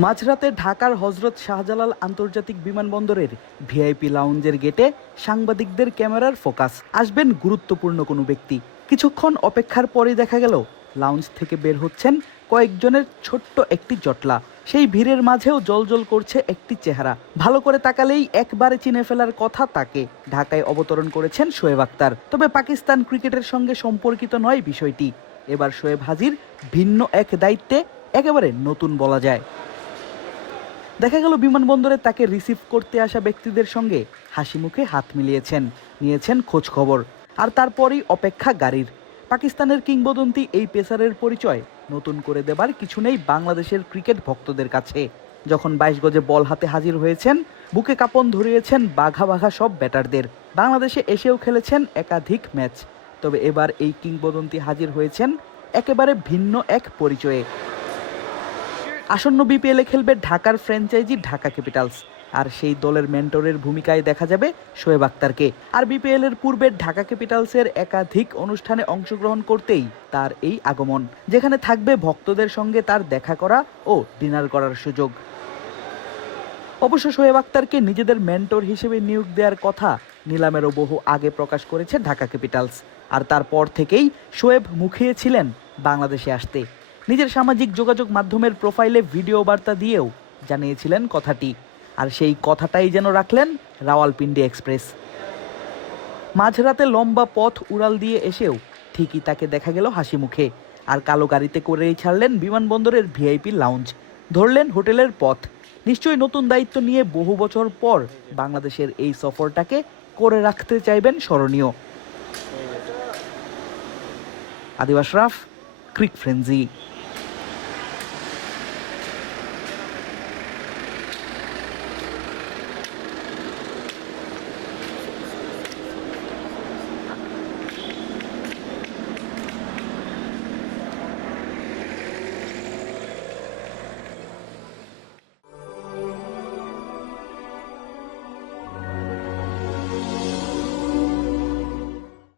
মাঝরাতে ঢাকার হযরত শাহজালাল আন্তর্জাতিক বিমানবন্দরের ভিআইপি লাউঞ্জের গেটে সাংবাদিকদের ক্যামেরার ফোকাস। আসবেন গুরুত্বপূর্ণ কোনো ব্যক্তি। কিছুক্ষণ অপেক্ষার পরেই দেখা গেল লাউঞ্জ থেকে বের হচ্ছেন কয়েকজনের ছোট্ট একটি জটলা। সেই ভিড়ের মাঝেও জ্বলজ্বল করছে একটি চেহারা। ভালো করে তাকালেই একবারে চিনে ফেলার কথা তাকে। ঢাকায় অবতরণ করেছেন শোয়েব আক্তার। তবে পাকিস্তান ক্রিকেটের সঙ্গে সম্পর্কিত নয় বিষয়টি। এবার শোয়েব হাজির ভিন্ন এক দায়িত্বে, একেবারে নতুন বলা যায়। দেখা গেল বিমানবন্দরে তাকে রিসিভ করতে আসা ব্যক্তিদের সঙ্গে হাসি মুখে হাত মিলিয়েছেন, নিয়েছেন খোঁজ খবর। আর তারপরই অপেক্ষা গাড়ির। পাকিস্তানের কিংবদন্তি এই পেসারের পরিচয় নতুন করে দেবার কিছু নেই বাংলাদেশের ক্রিকেট ভক্তদের কাছে। যখন 22 গজে বল হাতে হাজির হয়েছেন, বুকে কাঁপন ধরিয়েছেন বাঘা বাঘা সব ব্যাটারদের। বাংলাদেশে এসেও খেলেছেন একাধিক ম্যাচ। তবে এবার এই কিংবদন্তি হাজির হয়েছেন একেবারে ভিন্ন এক পরিচয়ে। আসন্ন বিপিএলে খেলবে ঢাকার ফ্র্যাঞ্চাইজি ঢাকা ক্যাপিটালস। আর সেই দলের মেন্টরের ভূমিকায় দেখা যাবে শোয়েব আক্তারকে। আর বিপিএল এর পূর্বে ঢাকা ক্যাপিটালসের একাধিক অনুষ্ঠানে অংশগ্রহণ করতেই তার এই আগমন, যেখানে থাকবে ভক্তদের সঙ্গে তার দেখা করা ও ডিনার করার সুযোগ। অবশ্য শোয়েব আক্তারকে নিজেদের মেন্টর হিসেবে নিয়োগ দেওয়ার কথা নিলামেরও বহু আগে প্রকাশ করেছে ঢাকা ক্যাপিটালস। আর তারপর থেকেই শোয়েব মুখিয়েছিলেন বাংলাদেশে আসতে। নিজের সামাজিক যোগাযোগ মাধ্যমের প্রোফাইলে ভিডিও বার্তা দিয়েও জানিয়েছিলেন কথাটি। আর সেই কথাটাই যেন রাখলেন রাওয়ালপিন্ডি এক্সপ্রেস। মাঝরাতে লম্বা পথ উড়াল দিয়ে এসেও ঠিকই তাকে দেখা গেল হাসি মুখে। আর কালো গাড়িতে করেই ছাড়লেন বিমানবন্দরের ভিআইপি লাউঞ্জ, ধরলেন হোটেলের পথ। নিশ্চয়ই নতুন দায়িত্ব নিয়ে বহু বছর পর বাংলাদেশের এই সফরটাকে করে রাখতে চাইবেন স্মরণীয়। আদিব আশরাফ, ক্রিক ফ্রেঞ্জি।